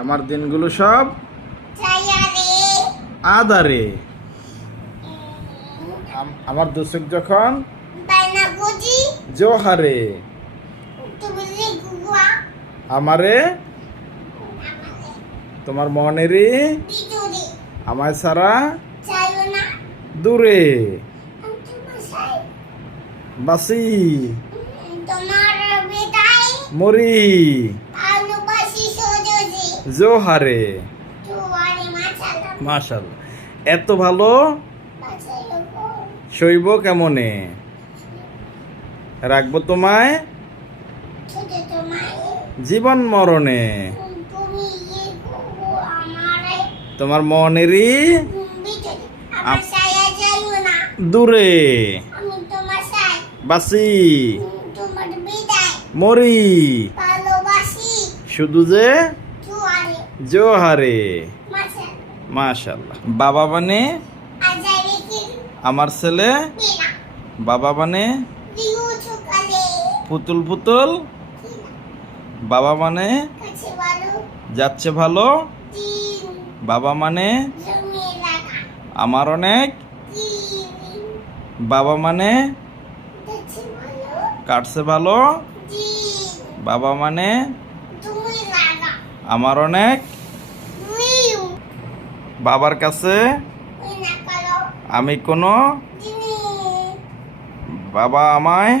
আমার দিনগুলো সব আদারে। আমার দোষক যখন জোহারে। আমারে তোমার মনেরই আমায় সারা দূরে বাসি মরি জোহারে। মাশাআল্লাহ, এত ভালো সইব কেমনে, রাখবো তোমায় জীবন মরণে। তোমার মনেরই দূরে বাসি মরি শুধু যে জোহারে। মাশাআল্লাহ। বাবা মানে আমার ছেলে, বাবা মানে পুতুল পুতুল, বাবা মানে যাচ্ছে ভালো, বাবা মানে আমার অনেক, বাবা মানে কাটছে ভালো, বাবা মানে আমার অনেক। বাবার কাছে আমি কোনো, বাবা আমায়